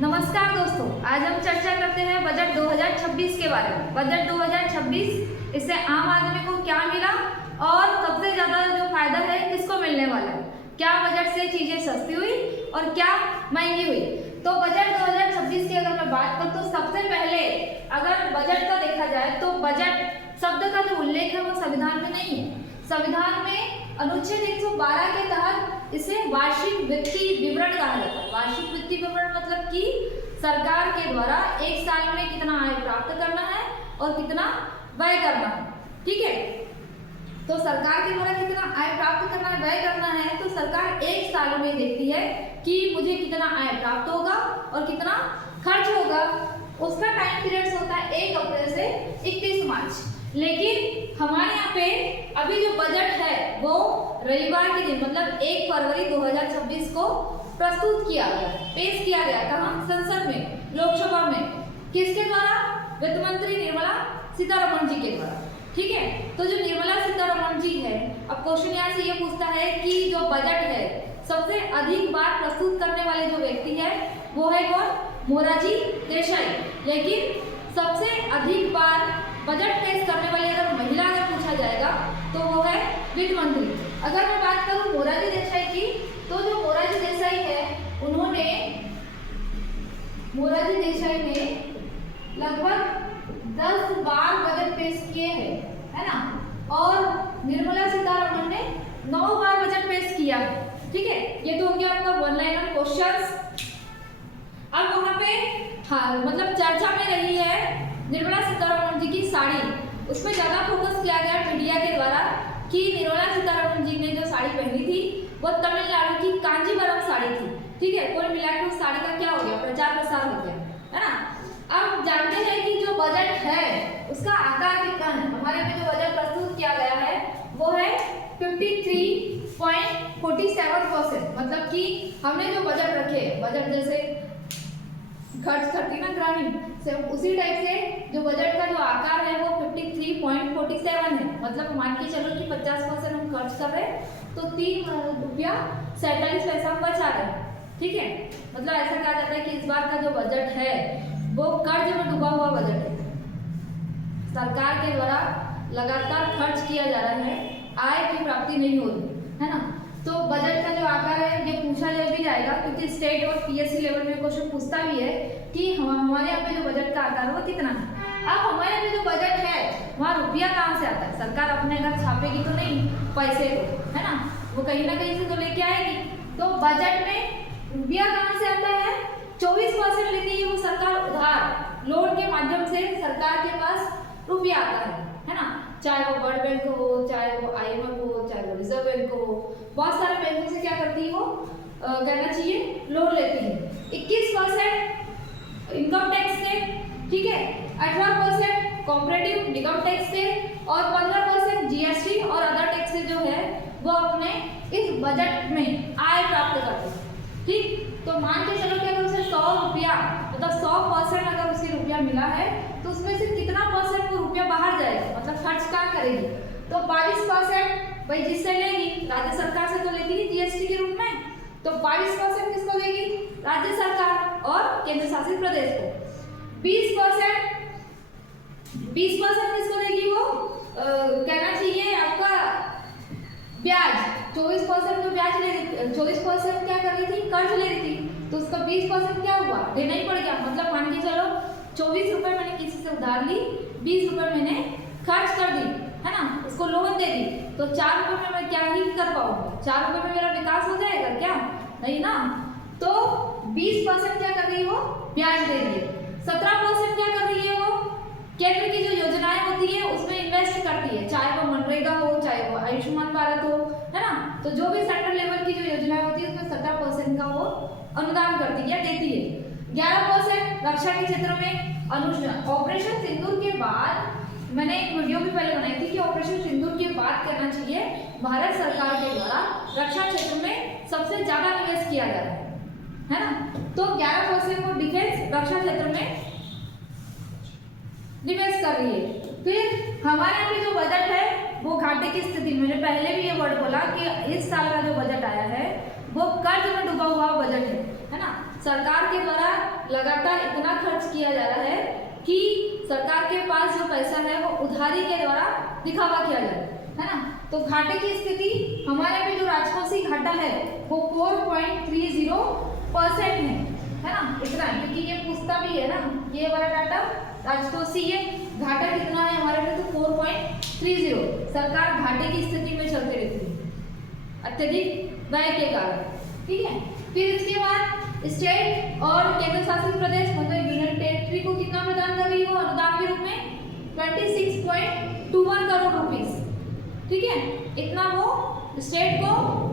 नमस्कार दोस्तों, आज हम चर्चा करते हैं बजट 2026 के बारे में। बजट 2026 इससे आम आदमी को क्या मिला और सबसे ज्यादा जो फायदा है किसको मिलने वाला है, क्या बजट से चीजें सस्ती हुई और क्या महंगी हुई। तो बजट 2026 की अगर मैं बात करूं तो सबसे पहले अगर बजट का देखा जाए तो बजट शब्द का जो उल्लेख है वो संविधान में नहीं है। संविधान में अनुच्छेद 112 के तहत इसे वार्षिक वित्तीय विवरण कहा जाता है। वार्षिक वित्तीय विवरण मतलब कि सरकार के द्वारा एक साल में कितना आय प्राप्त करना है और कितना व्यय करना है। ठीक है, तो सरकार के द्वारा कितना आय प्राप्त करना है, व्यय करना है, तो सरकार एक साल में देखती है कि मुझे कितना आय प्राप्त होगा और कितना खर्च होगा। उसका टाइम पीरियड होता है 1 अप्रैल से 31 मार्च। लेकिन हमारे यहाँ पे अभी जो बजट है वो रविवार के दिन मतलब 1 फरवरी 2026 को प्रस्तुत किया गया, पेश किया गया। कहाँ? संसद में, लोकसभा में। किसके द्वारा? वित्त मंत्री निर्मला सीतारमण जी के द्वारा। ठीक है, तो जो निर्मला सीतारमण जी है, अब क्वेश्चन यहाँ से ये पूछता है कि जो बजट है सबसे अधिक बार प्रस्तुत करने वाले जो व्यक्ति है वो है कौन? मोरारजी देसाई। लेकिन सबसे अधिक बार बजट पेश करने वाली अगर महिला अगर पूछा जाएगा तो वो है वित्त मंत्री। अगर मैं बात करूं मोरारजी देसाई की, तो जो मोरारजी देसाई है उन्होंने मोरारजी देसाई ने लगभग 10 बार बजट पेश किए हैं, है ना, और निर्मला सीतारमण ने 9 बार बजट पेश किया। ठीक है, ये तो हो गया आपका वन लाइनर क्वेश्चंस। अब वहां पे हाँ मतलब चर्चा में रही है निर्मला सीतारमण जी की साड़ी, उसमें ज्यादा फोकस किया गया मीडिया के द्वारा कि निर्मला सीतारमण जी ने जो साड़ी पहनी थी वो तमिलनाडु की कांजीवरम साड़ी थी। ठीक है, कुल मिलाकर उस साड़ी का क्या हो गया? प्रचार प्रसार हो गया, है ना। अब जानते हैं कि जो बजट है उसका आकार कितना है। हमारे में जो बजट प्रस्तुत किया गया है वो है 53.47%। मतलब कि हमने जो बजट रखे, बजट जैसे खर्च करती ना ग्रामीण से, उसी टाइप से जो बजट का जो आकार है वो 53.47 है। मतलब मान के चलो कि 50% हम खर्च कर रहे हैं तो 3 रुपया 47 पैसा बचा रहे हैं। ठीक है, मतलब ऐसा कहा जाता है कि इस बार का जो बजट है वो कर्ज में डूबा हुआ बजट है। सरकार के द्वारा लगातार खर्च किया जा रहा है, आय की प्राप्ति नहीं हो रही है ना। तो बजट का जो आकार है ये पूछा भी जाएगा क्योंकि स्टेट और पीएससी लेवल में क्वेश्चन पूछता भी है कि हमारे यहाँ पे जो बजट का आकार है वो कितना है। अब हमारे यहाँ पे जो बजट है वहाँ रुपया कहाँ से आता है? सरकार अपने घर छापेगी तो नहीं पैसे को, है ना, वो कहीं ना कहीं से तो लेके आएगी। तो बजट में रुपया कहाँ से आता है? 24% लेती है वो सरकार उधार, लोन के माध्यम से सरकार के पास रुपया आता है ना। चाहे वो वर्ल्ड बैंक हो, चाहे वो IMF हो, चाहे वो रिजर्व बैंक हो, बहुत सारे बैंकों से क्या करती है वो कहना चाहिए लोन लेती है। 21% इनकम टैक्स से, ठीक है, 18% कॉर्पोरेटिव निगम टैक्स से और 15% GST और अदर टैक्स से जो है वो अपने इस बजट में आय प्राप्त करते हैं। ठीक, तो मान के चलो कि अगर उसे 100 रुपया मतलब 100% अगर उसे रुपया मिला है तो उसमें से कितना परसेंट वो रुपया बाहर जाएगा, मतलब खर्च कहाँ करेगी? तो 22% भाई जिससे लेगी, राज्य सरकार से तो लेती है GST के रूप में, तो 22% किसको देगी? राज्य सरकार और केंद्र शासित प्रदेश को। 20% किसको देगी? वो कहना चाहिए आपका ब्याज। 24% तो ब्याज ले रही, 24% क्या कर रही थी? कर्ज ले रही थी, तो उसका 20% क्या हुआ? देना ही पड़ गया। मतलब मान के चलो 24 रुपए मैंने किसी से उधार ली, 20 रुपए मैंने खर्च कर दी, है ना, उसको लोन दे दी, तो 4 रुपए में मैं क्या ही कर पाऊंगा? 4 रुपए में मेरा विकास हो जाएगा क्या? नहीं ना। तो 20% क्या कर रही है वो? ब्याज दे रही है। 17% क्या कर रही है वो? केंद्र की जो योजनाएं होती है उसमें इन्वेस्ट करती है, चाहे वो मनरेगा हो, चाहे वो आयुष्मान भारत हो, है ना। तो जो भी सेंट्रल लेवल की जो योजनाएं होती है उसमें 17% का वो अनुदान करती है या देती है। 11% रक्षा के क्षेत्र में ऑपरेशन सिंदूर के बाद, मैंने एक वीडियो भी पहले बनाई थी कि ऑपरेशन सिंदूर के बाद करना चाहिए, भारत सरकार के द्वारा रक्षा क्षेत्र में सबसे ज्यादा निवेश किया जा रहा है ना। तो 11% को डिफेंस रक्षा क्षेत्र में निवेश कर रही है। फिर हमारे यहाँ पे जो बजट है वो घाटे की स्थिति, मैंने पहले भी ये वर्ड बोला कि इस साल का जो बजट आया है वो कर्ज में डूबा हुआ बजट है ना। सरकार के द्वारा लगातार इतना खर्च किया जा रहा है कि सरकार के पास जो पैसा है वो उधारी के द्वारा दिखावा किया जाए, है ना। तो घाटे की स्थिति हमारे पे जो राजकोषीय घाटा है वो 4.30% है ना, इतना, क्योंकि ये पूछता भी है ना, ये वाला डाटा राजकोषीय घाटा कितना है हमारे पे, तो 4.30। सरकार घाटे की स्थिति में चलती रहती है अत्यधिक व्यय के कारण, ठीक है। फिर इसके बाद स्टेट और केंद्र शासित प्रदेश मतलब यूनियन टेरिटरी को कितना प्रदान कर रही है, अनुदान के रूप में 26.21 करोड़ रुपीस, ठीक है, इतना वो स्टेट को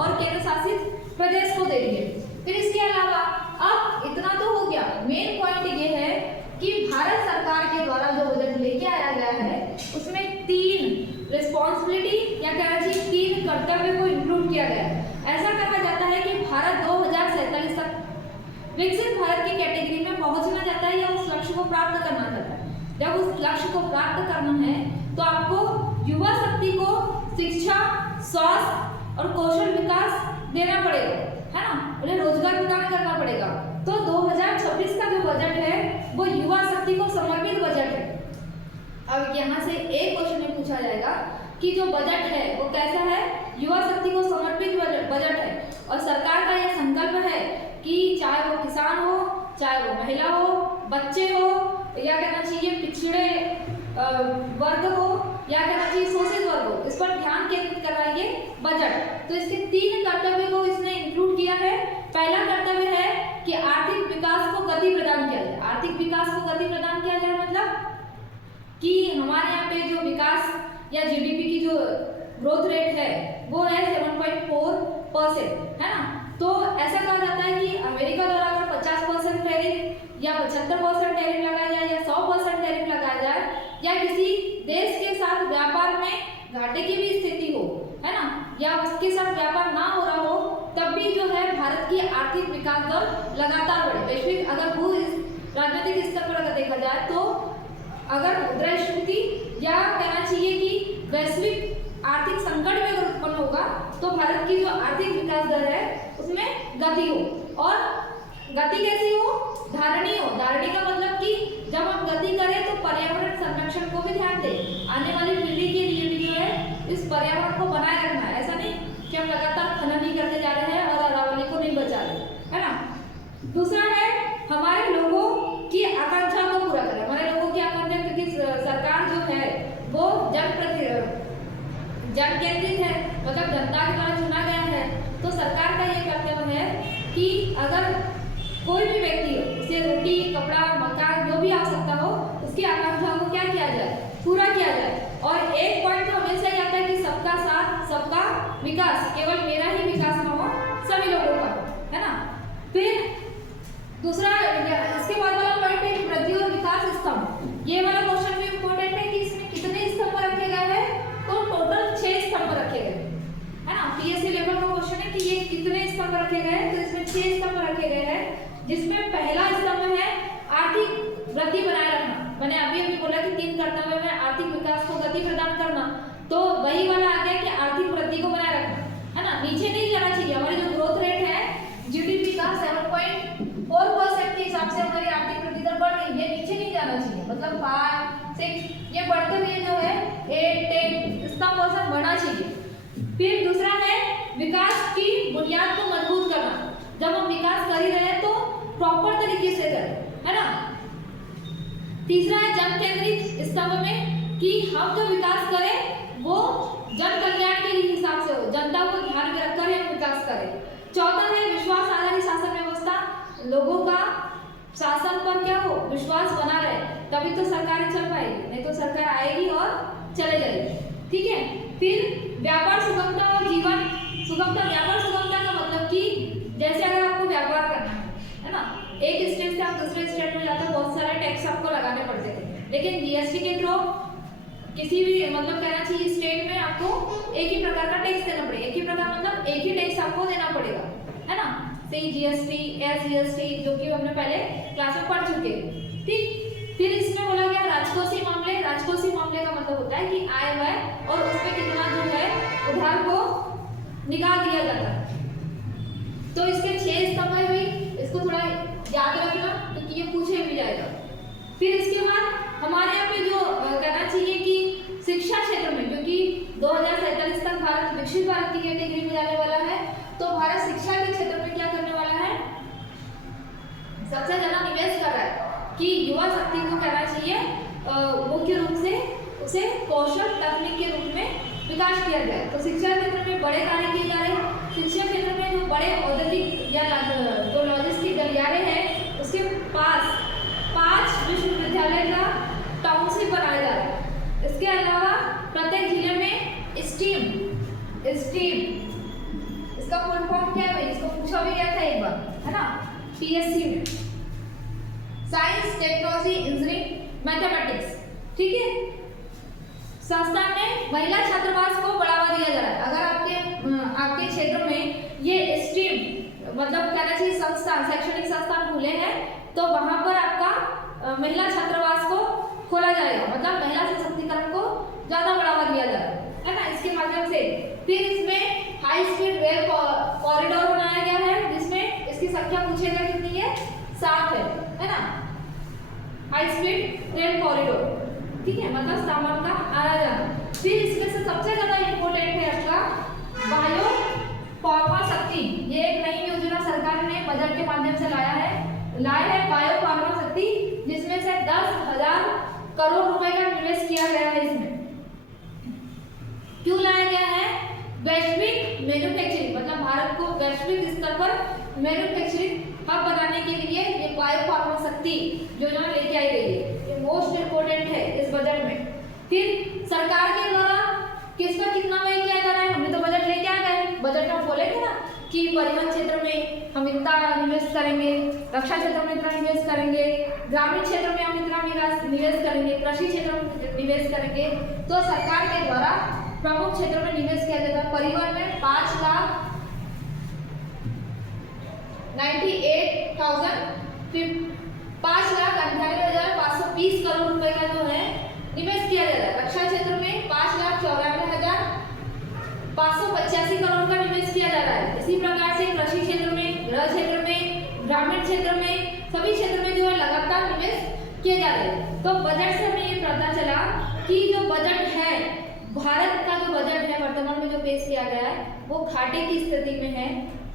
और केंद्र शासित प्रदेश को दे रही है। फिर इसके अलावा अब इतना तो हो गया, मेन पॉइंट ये है कि भारत सरकार के द्वारा जो बजट लेके आया गया है उसमें 3 रिस्पॉन्सिबिलिटी या कहना चाहिए 3 कर्तव्य को इंक्लूड किया गया है। ऐसा कहा जाता है कि भारत 2047 तक विकसित भारत की कैटेगरी में पहुंचना चाहता है या उस लक्ष्य को प्राप्त करना चाहता है। जब उस लक्ष्य को प्राप्त करना है तो आपको युवा शक्ति को शिक्षा, स्वास्थ्य और कौशल विकास देना पड़ेगा, है ना, उन्हें रोजगार प्रदान करना पड़ेगा। तो 2026 का जो बजट है वो युवा शक्ति को समर्पित बजट है। अब यहाँ से एक क्वेश्चन में पूछा जाएगा कि जो बजट है वो कैसा है, युवा शक्ति को समर्पित बजट है, और सरकार का यह संकल्प है कि चाहे वो किसान हो, चाहे वो महिला हो, बच्चे हो, या कहना चाहिए पिछड़े वर्ग हो, या कहना चाहिए शोषित वर्ग हो, इस पर ध्यान केंद्रित कर रहा है ये बजट। तो इसके 3 कर्तव्य को इसने इंक्लूड किया है। पहला कर्तव्य है कि आर्थिक विकास को गति प्रदान किया जाए। आर्थिक विकास को गति प्रदान किया जाए मतलब कि हमारे यहाँ पे जो विकास या जीडीपी की जो ग्रोथ रेट है वो है 7.4%, है ना। तो ऐसा कहा जाता है कि अमेरिका द्वारा अगर 50% टैरिफ या 75% टैरिफ लगाया जाए या 100% टैरिफ लगाया जाए, या किसी देश के साथ व्यापार में घाटे की भी स्थिति हो, है ना, या उसके साथ व्यापार ना हो रहा हो, तब भी जो है भारत की आर्थिक विकास दर लगातार बढ़े। वैश्विक अगर भू राजनीतिक स्तर पर अगर देखा जाए तो अगर मुद्रास्फीति या कहना चाहिए कि वैश्विक आर्थिक संकट में अगर उत्पन्न होगा तो भारत की जो आर्थिक विकास दर है उसमें गति हो, और गति कैसी हो, धारणी हो। धारणी का मतलब कि जब हम गति करें तो पर्यावरण संरक्षण को भी ध्यान दें, आने वाली पीढ़ी के लिए भी जो है इस पर्यावरण को बनाए रखना है। ऐसा नहीं कि हम लगातार खनन ही करते जा रहे हैं और अरावली को नहीं बचा रहे, है ना। दूसरा है हमारे लोगों की आकांक्षा को पूरा करें। हमारे लोगों की आकांक्षा, क्योंकि सरकार जो है वो जन केंद्रित है, मतलब जनता के द्वारा चुना गया है। तो सरकार का ये कर्तव्य है कि अगर कोई भी व्यक्ति हो, उसे रोटी, कपड़ा, मकान जो भी आवश्यकता हो, उसकी आकांक्षाओं को क्या किया जाए, पूरा किया जाए। और एक पॉइंट तो हमेशा ही आता है कि सबका साथ सबका विकास, केवल मेरा ही विकास ना हो, सभी लोगों का, है ना। फिर दूसरा इसके बाद वाला पॉइंट है वृद्धि और विकास स्तंभ। ये वाला क्वेश्चन भी इंपॉर्टेंट है कि इसमें कितने स्तंभ रखे गए हैं, तो टोटल 6 स्तंभ रखे गए, है ना। पीएससी लेवल का क्वेश्चन है कि ये कितने स्तंभ रखे गए हैं, तो इसमें 6 स्तंभ रखे गए हैं, जिसमें पहला स्तंभ है आर्थिक वृद्धि बनाए रखना। मैंने अभी बोला कि 3 कर्तव्य में आर्थिक विकास को गति प्रदान करना, तो वही वाला आ गया कि आर्थिक वृद्धि को बनाए रखना, है ना। नीचे नहीं जाना चाहिए। हमारी जो ग्रोथ रेट है जीडीपी का 7.4% के हिसाब से हमारी आर्थिक वृद्धि दर बढ़ रही है, नीचे नहीं जाना चाहिए, मतलब 5, 6 ये बढ़ते हुए जो है 8, 10 स्तंभ बढ़ना चाहिए। फिर दूसरा है विकास की बुनियाद को मजबूत करना। जब हम विकास कर ही रहे हैं तो प्रॉपर तरीके से करें, है ना। तीसरा है जन केंद्रित स्तंभ में कि हम जो विकास करें वो जन कल्याण के हिसाब से हो, जनता को ध्यान में रखकर हम विकास करें। चौथा है विश्वास आधारित शासन व्यवस्था। लोगों का शासन पर क्या हो, विश्वास बना रहे, तभी तो सरकार चल पाएगी, नहीं तो सरकार आएगी और चले जाएगी, ठीक है। फिर व्यापार सुगमता और जीवन सुगमता। व्यापार सुगमता का मतलब कि जैसे अगर आपको व्यापार करना है ना, एक स्टेट से आप दूसरे स्टेट में जाते बहुत सारे टैक्स आपको लगाने पड़ते थे, लेकिन जीएसटी के थ्रू किसी भी मतलब कहना चाहिए स्टेट में आपको एक ही प्रकार का टैक्स देना पड़ेगा। एक ही प्रकार मतलब एक ही टैक्स आपको देना पड़ेगा, है ना। सही जीएसटी, एसजीएसटी जो कि हमने पहले क्लास में पढ़ चुके हैं, ठीक। फिर इसमें बोला गया राजकोषीय मामले। राजकोषीय मामले का मतलब होता है कि आय व्यय और उसमें कितना जो है उधार को निकाल दिया जाता है। तो इसके 6 स्तंभ हुई, इसको थोड़ा फिर इसके बाद हमारे यहाँ पे जो कहना चाहिए कि शिक्षा क्षेत्र में, क्योंकि 2047 तक भारत विकसित भारत की कैटेगरी में जाने वाला है, तो भारत शिक्षा के क्षेत्र में क्या करने वाला है, सबसे ज्यादा निवेश कर रहा है कि युवा शक्ति को कहना चाहिए मुख्य रूप से उसे कौशल तकनीक के रूप में विकास किया जाए। तो शिक्षा क्षेत्र में बड़े कार्य किए जा रहे हैं। शिक्षा क्षेत्र में जो बड़े औद्योगिक या जो लॉजिस्टिक गलियारे हैं उसके पास 5 विश्वविद्यालय का टाउनशिप बनाया जा रहा है। इसके अलावा प्रत्येक जिले में स्टीम इसका फुल फॉर्म क्या है, इसको पूछा भी गया था एक बार, है ना, पीएससी में, साइंस, टेक्नोलॉजी, इंजीनियरिंग, मैथमेटिक्स, ठीक है। संस्थान में महिला छात्रावास को बढ़ावा दिया जा रहा है। अगर आपके क्षेत्र में ये स्ट्रीम मतलब कहना चाहिए संस्थान, शैक्षणिक संस्थान खुले हैं, तो वहां पर आपका महिला छात्रावास को खोला जाएगा, मतलब महिला सशक्तिकरण को ज्यादा बढ़ावा दिया जा रहा है ना, इसके माध्यम से। फिर इसमें हाई स्पीड रेल कॉरिडोर बनाया गया है, जिसमें इसकी संख्या पूछेगा कितनी है, 7 है ना, हाई स्पीड रेल कॉरिडोर, ठीक है, मतलब सामान का आना जाना। फिर इसमें से सबसे ज्यादा इंपॉर्टेंट है आपका बायो फार्मा शक्ति। ये एक नई योजना सरकार ने बजट के माध्यम से लाया है बायो फार्मा शक्ति, जिसमें से 10,000 करोड़ रुपए का निवेश किया गया है। इसमें क्यों लाया गया है, वैश्विक मैन्युफैक्चरिंग, मतलब भारत को वैश्विक स्तर पर मैन्युफैक्चरिंग हब बनाने के लिए ये बायो फार्मा शक्ति योजना लेके आई गई है। ये मोस्ट इंपोर्टेंट है इस बजट में। फिर सरकार के द्वारा किसका कितना व्यय किया जा रहा है, हमने तो बजट लेके आ गए, बजट में बोलेंगे ना कि परिवहन क्षेत्र में हम इतना निवेश करेंगे, रक्षा क्षेत्र में इतना निवेश करेंगे, ग्रामीण क्षेत्र में हम इतना निवेश करेंगे, कृषि क्षेत्र में निवेश करेंगे। तो सरकार के द्वारा प्रमुख क्षेत्र में निवेश किया जाता है। परिवहन में 5,98,520 करोड़ रुपए का जो है निवेश किया जा रहा है। रक्षा क्षेत्र में 5,94,585 करोड़ का निवेश किया जा रहा है। इसी प्रकार से कृषि क्षेत्र में, गृह क्षेत्र में, ग्रामीण क्षेत्र में, सभी क्षेत्र में जो है लगातार निवेश किए जा रहे हैं। तो बजट से हमें ये पता चला कि जो बजट है, भारत का जो बजट है वर्तमान में जो पेश किया गया है, वो घाटे की स्थिति में है।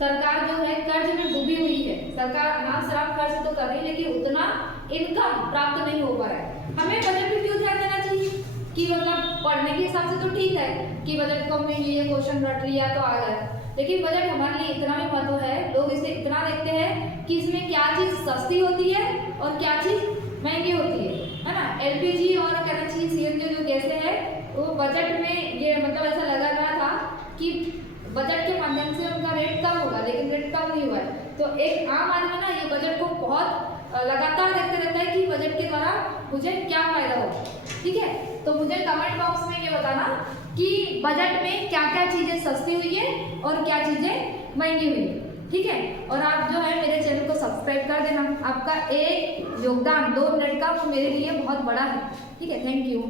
सरकार जो है कर्ज में डूबी हुई है। सरकार अनाप कर्ज तो कर रही है, लेकिन उतना इनकम प्राप्त नहीं हो पा रहा है। हमें बजट पे क्यों ध्यान देना चाहिए कि मतलब पढ़ने के हिसाब से तो ठीक है कि बजट कम में ये क्वेश्चन रट लिया तो आ गया, लेकिन बजट हमारे लिए इतना भी महत्व है, लोग इसे इतना देखते हैं कि इसमें क्या चीज सस्ती होती है और क्या चीज महंगी होती है ना। एलपीजी और कहना चाहिए सीएनजी जो गैसें है, वो बजट में ये मतलब ऐसा लगा रहा था कि बजट के माध्यम से उनका रेट कम होगा, लेकिन रेट कम नहीं हुआ है। तो एक आम आदमी ना ये बजट को बहुत लगातार देखते रहता है कि बजट के द्वारा मुझे क्या फायदा होगा, ठीक है। तो मुझे कमेंट बॉक्स में ये बताना कि बजट में क्या क्या चीजें सस्ती हुई है और क्या चीजें महंगी हुई है, ठीक है। और आप जो है मेरे चैनल को सब्सक्राइब कर देना। आपका एक योगदान 2 मिनट का वो मेरे लिए बहुत बड़ा है, ठीक है। Thank you.